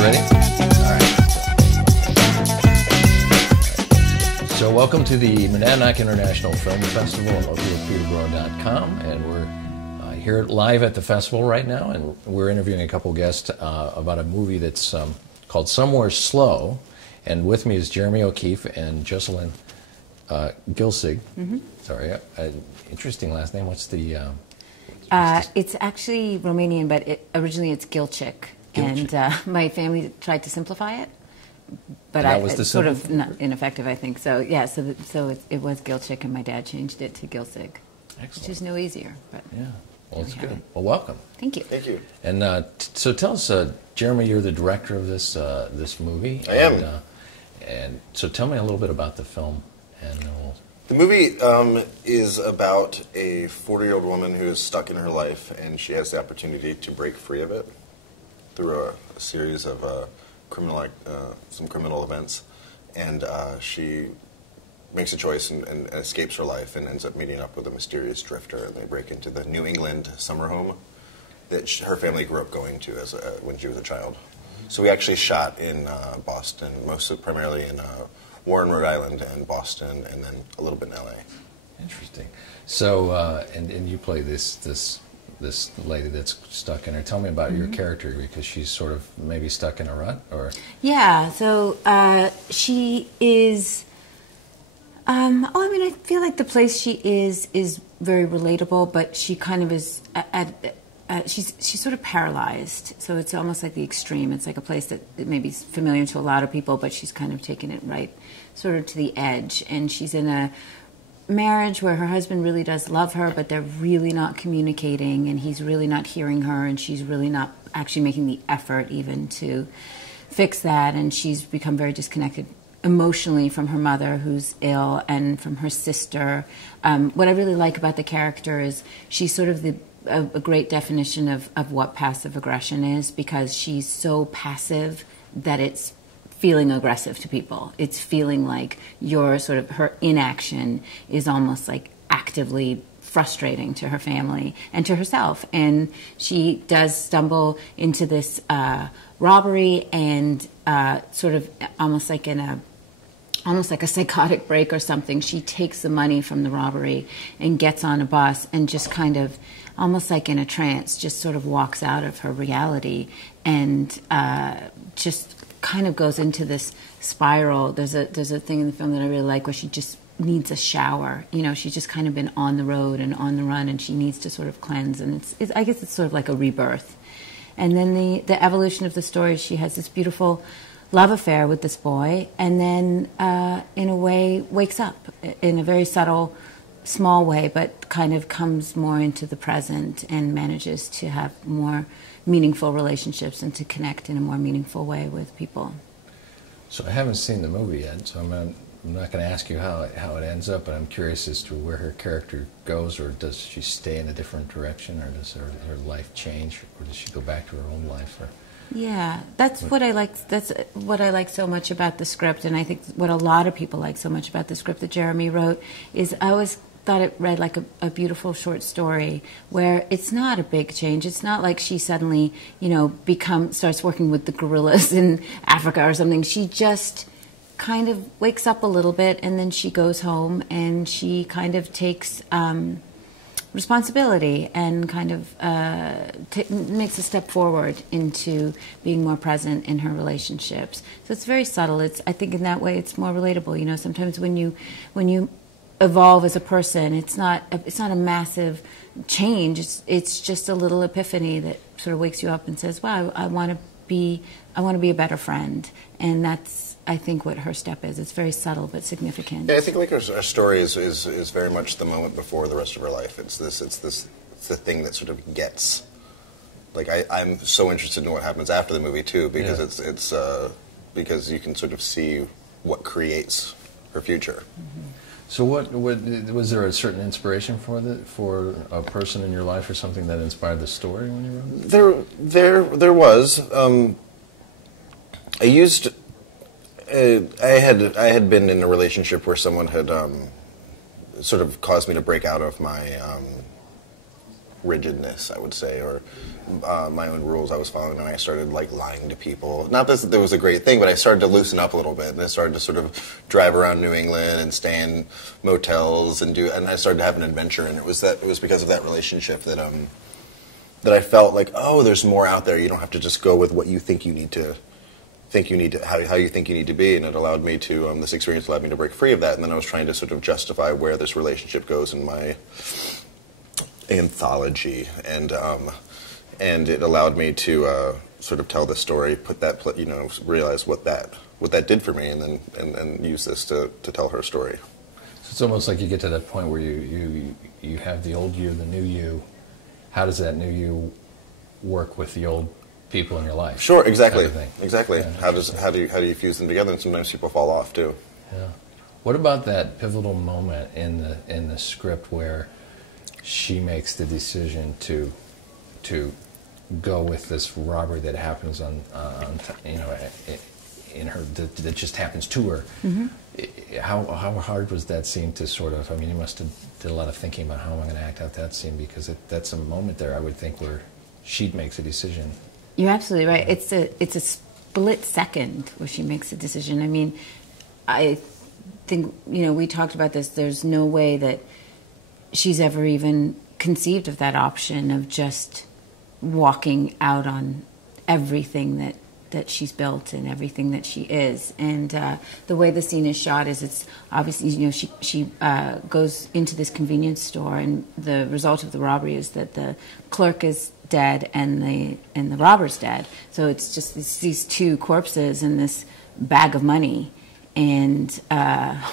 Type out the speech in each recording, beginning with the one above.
ready? All right. So welcome to the Monadnock International Film Festival local at Peterborough.com, and we're here live at the festival right now, and we're interviewing a couple guests about a movie that's called Somewhere Slow, and with me is Jeremy O'Keefe and Jessalyn Gilsig. Mm-hmm. Sorry, interesting last name. What's the... it's actually Romanian, but originally it's Gilsig. And my family tried to simplify it, but it's sort of not ineffective, I think. So yeah, so it was Gilsig, and my dad changed it to Gilsig. Excellent. Which is no easier. But yeah, well, it's good. Well, welcome. Thank you. Thank you. And so tell us, Jeremy, you're the director of this this movie. I am. And so tell me a little bit about the film. And the movie is about a 40-year-old woman who is stuck in her life, and she has the opportunity to break free of it through a series of some criminal events, and she makes a choice and escapes her life and ends up meeting up with a mysterious drifter, and they break into the New England summer home that her family grew up going to when she was a child. So we actually shot in Boston, primarily in Warren, Rhode Island, and Boston, and then a little bit in L.A. Interesting. So, and you play this lady that's stuck in her. Tell me about your character, because she's sort of maybe stuck in a rut, or... Yeah, so she is... I feel like the place she is very relatable, but she kind of is... she's sort of paralyzed, so it's almost like the extreme. It's like a place that maybe is familiar to a lot of people, but she's kind of taken it right sort of to the edge, and she's in a marriage where her husband really does love her, but they're really not communicating, and he's really not hearing her, and she's really not actually making the effort even to fix that, and she's become very disconnected emotionally from her mother, who's ill, and from her sister. What I really like about the character is she's sort of a great definition of what passive aggression is, because she's so passive that it's feeling aggressive to people. It's feeling like her inaction is almost like actively frustrating to her family and to herself. And she does stumble into this robbery, and sort of almost like a psychotic break or something, she takes the money from the robbery and gets on a bus and just kind of, almost like in a trance, just sort of walks out of her reality and just kind of goes into this spiral. There's a thing in the film that I really like where she just needs a shower. You know, she's just kind of been on the road and on the run, and she needs to sort of cleanse, and I guess it's sort of like a rebirth. And then the evolution of the story, she has this beautiful love affair with this boy, and then in a way wakes up in a very subtle, small way, but kind of comes more into the present and manages to have more meaningful relationships and to connect in a more meaningful way with people. So I haven't seen the movie yet, so I'm not going to ask you how it ends up, but I'm curious as to where her character goes, or does she stay in a different direction, or does her life change, or does she go back to her own life? Or yeah, that's what I like. That's what I like so much about the script, and I think what a lot of people like so much about the script that Jeremy wrote is I always thought it read like a beautiful short story where it's not a big change. It's not like she suddenly, starts working with the gorillas in Africa or something. She just kind of wakes up a little bit, and then she goes home and she kind of takes responsibility and kind of makes a step forward into being more present in her relationships. So it's very subtle. I think in that way it's more relatable. You know, sometimes when you evolve as a person, it's not a massive change. It's just a little epiphany that sort of wakes you up and says, "Wow, I want to be a better friend." And that's, I think, what her step is. It's very subtle but significant. Yeah, I think like her story is very much the moment before the rest of her life. It's the thing that sort of gets. Like I'm so interested in what happens after the movie too, because it's because you can sort of see what creates her future. Mm-hmm. So what was there a certain inspiration for a person in your life or something that inspired the story when you wrote it? There was. I had been in a relationship where someone had sort of caused me to break out of my rigidness, I would say, or my own rules I was following, and I started like lying to people. Not that there was a great thing, but I started to loosen up a little bit, and I started to sort of drive around New England and stay in motels and I started to have an adventure, and it was because of that relationship that that I felt like, oh, there's more out there. You don't have to just go with what you think you need to. How you think you need to be, and it allowed me to, this experience allowed me to break free of that, and then I was trying to sort of justify where this relationship goes in my anthology, and it allowed me to sort of tell the story, put that, realize what that did for me, and then use this to tell her story. So it's almost like you get to that point where you have the old you, the new you. How does that new you work with the old people in your life? Sure, exactly. Exactly. Yeah, how do you fuse them together? And sometimes people fall off too. Yeah. What about that pivotal moment in the script where she makes the decision to go with this robbery that happens in her that just happens to her? Mm-hmm. How hard was that scene to sort of? I mean, you must have did a lot of thinking about how am I going to act out that scene, because that's a moment there I would think where she makes a decision. You're absolutely right. It's a split second where she makes a decision. I mean, I think, we talked about this. There's no way that she's ever even conceived of that option of just walking out on everything that she's built and everything that she is. And the way the scene is shot is it's obviously, she goes into this convenience store, and the result of the robbery is that the clerk is dead and the robber's dead. So it's just these two corpses and this bag of money. And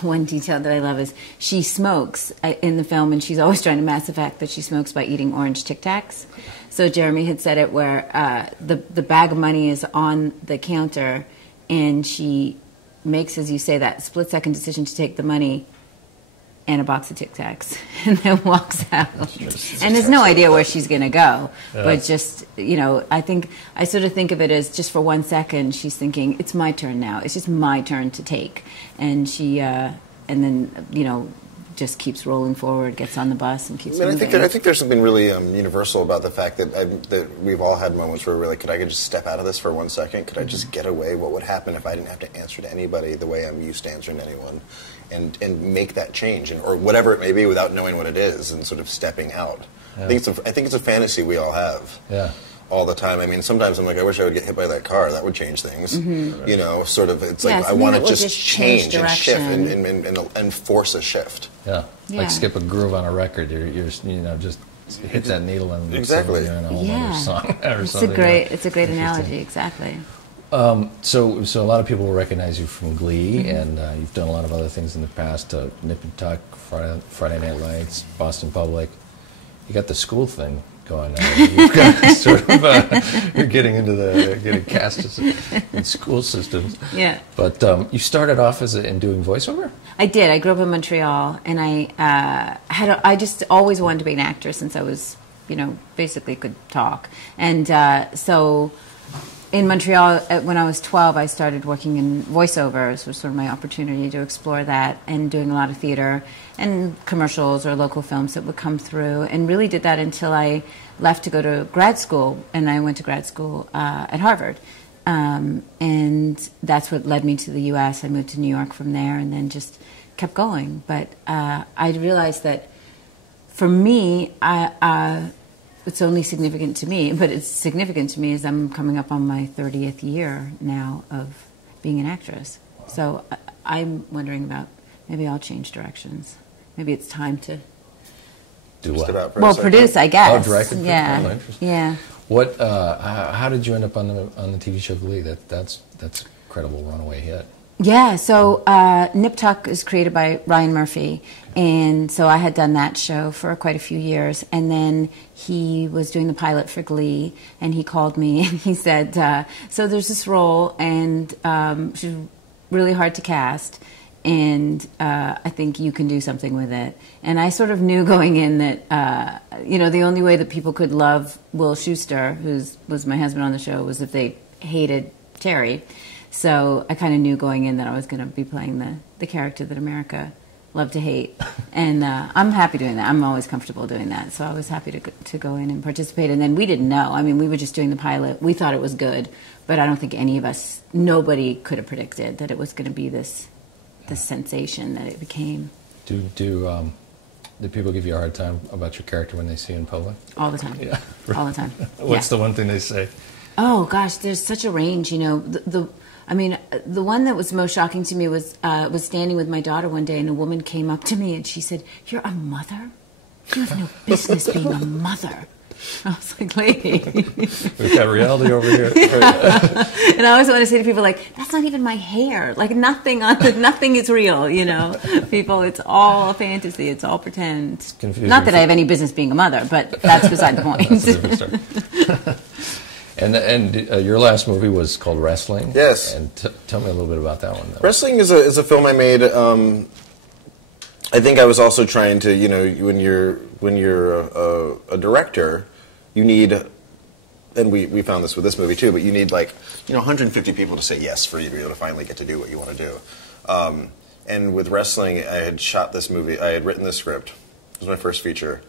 one detail that I love is she smokes in the film, and she's always trying to mask the fact that she smokes by eating orange Tic Tacs. So Jeremy had said it where the bag of money is on the counter, and she makes, as you say, that split-second decision to take the money and a box of Tic Tacs, and then walks out. And there's no idea where she's going to go. Yeah. But just, I sort of think of it as just for 1 second, she's thinking, it's my turn now. It's just my turn to take. And she, and then, just keeps rolling forward, gets on the bus, and keeps moving. I think there's something really universal about the fact that we've all had moments where we're like, could I just step out of this for 1 second? Could I just get away? What would happen if I didn't have to answer to anybody the way I'm used to answering to anyone? And make that change, or whatever it may be, without knowing what it is, and sort of stepping out. Yeah. I think it's a fantasy we all have. Yeah. All the time. I mean, sometimes I'm like, I wish I would get hit by that car. That would change things. Mm-hmm. Sort of. It's like I want to just change and shift and force a shift. Yeah. Like skip a groove on a record. You're just hit that needle and exactly. You're in a whole other song or something. It's a great analogy. Exactly. So a lot of people will recognize you from Glee, and you've done a lot of other things in the past. Nip and Tuck, Friday Night Lights, Boston Public. You got the school thing going on. You've got sort of you're getting cast in school systems. Yeah. But you started off in doing voiceover? I did. I grew up in Montreal, and I just always wanted to be an actor since I was, basically could talk. And so in Montreal, when I was 12, I started working in voiceovers, was sort of my opportunity to explore that, and doing a lot of theater and commercials or local films that would come through, and really did that until I left to go to grad school, and I went to grad school at Harvard. And that's what led me to the U.S. I moved to New York from there, and then just kept going. But I realized that for me, it's only significant to me, but it's significant to me as I'm coming up on my 30th year now of being an actress. So I'm wondering about, maybe I'll change directions. Maybe it's time to do what? Produce, I guess. Oh, direct and yeah. Yeah. What? How did you end up on the TV show Glee? That's an incredible runaway hit. Yeah, so Nip Tuck is created by Ryan Murphy, and so I had done that show for quite a few years, and then he was doing the pilot for Glee, and he called me, and he said, so there's this role, and she's really hard to cast, and I think you can do something with it. And I sort of knew going in that, the only way that people could love Will Schuester, who was my husband on the show, was if they hated Terry. So I kind of knew going in that I was going to be playing the character that America love to hate. And I'm happy doing that. I'm always comfortable doing that. So I was happy to go in and participate. And then we didn't know. I mean, we were just doing the pilot. We thought it was good, but I don't think any of us, nobody could have predicted that it was going to be this sensation that it became. Do people give you a hard time about your character when they see you in public? All the time. Yeah. All the time. What's the one thing they say? Oh gosh, there's such a range. You know, the one that was most shocking to me was standing with my daughter one day, and a woman came up to me and she said, "You're a mother? You have no business being a mother." I was like, "Lady, we've got reality over here." And I always want to say to people, like, that's not even my hair. Like nothing is real. You know, people, it's all a fantasy. It's all pretend. It's confusing. Not that I have any business being a mother, but that's beside the point. That's a different story. And your last movie was called Wrestling. Yes. And tell me a little bit about that one. Though. Wrestling is a film I made. I think I was also trying to, you know, when you're a director, you need, and we found this with this movie too, but you need 150 people to say yes for you to be able to finally get to do what you want to do. And with Wrestling, I had shot this movie. I had written this script. It was my first feature.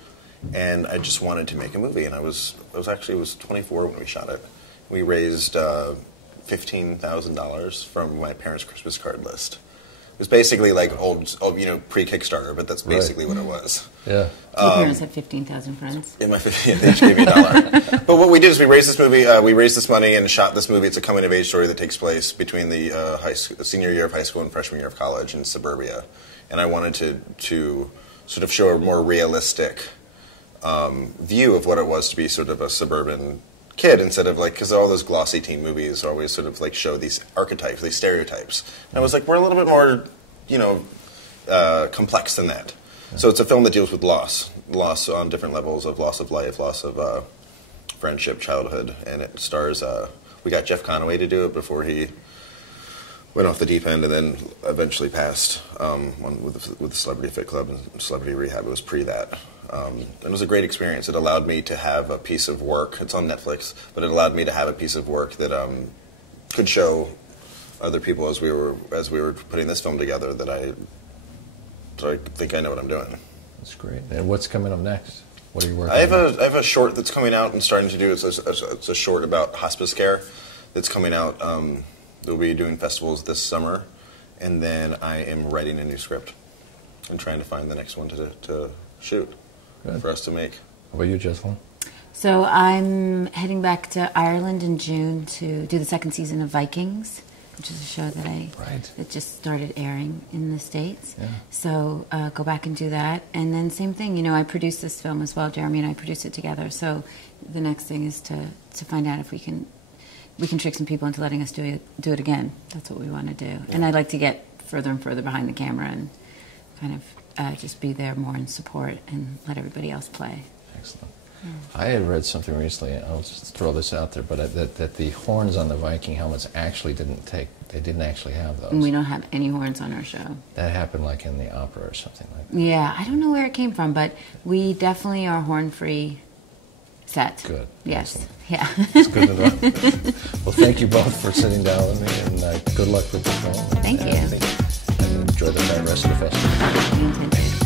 And I just wanted to make a movie, and I was 24 when we shot it. We raised $15,000 from my parents' Christmas card list. It was basically like old pre-Kickstarter, but that's basically what it was. Yeah. Your parents had 15,000 friends. Yeah, they each gave me $1. But what we did is we raised this movie, we raised this money and shot this movie. It's a coming-of-age story that takes place between the senior year of high school and freshman year of college in suburbia. And I wanted to sort of show a more realistic view of what it was to be sort of a suburban kid, instead of because all those glossy teen movies always sort of show these archetypes, these stereotypes. And I was like, we're a little bit more, complex than that. Yeah. So it's a film that deals with loss on different levels of loss of life, loss of friendship, childhood, and it stars. We got Jeff Conaway to do it before he went off the deep end, and then eventually passed with the Celebrity Fit Club and Celebrity Rehab. It was pre that. It was a great experience. It allowed me to have a piece of work. It's on Netflix, but it allowed me to have a piece of work that could show other people as we were putting this film together that I think I know what I'm doing. That's great. And what's coming up next? What are you working on? I have a short that's coming out and starting to do. It's a short about hospice care that's coming out. We'll be doing festivals this summer, and then I am writing a new script and trying to find the next one to shoot. Good. For us to make. How about you, Jessalyn? So I'm heading back to Ireland in June to do the second season of Vikings, which is a show that just started airing in the States. Yeah. So go back and do that. And then same thing, I produced this film as well. Jeremy and I produced it together. So the next thing is to find out if we can trick some people into letting us do it again. That's what we want to do. Yeah. And I'd like to get further and further behind the camera and kind of just be there more in support and let everybody else play. Excellent. Yeah. I had read something recently, I'll just throw this out there, but that the horns on the Viking helmets actually didn't actually have those. And we don't have any horns on our show. That happened in the opera or something like that. Yeah, I don't know where it came from, but we definitely are horn-free set. Good. Yes. Excellent. Yeah. It's good to know. Well, thank you both for sitting down with me, and good luck with the film. Thank you. And enjoy the rest of the festival.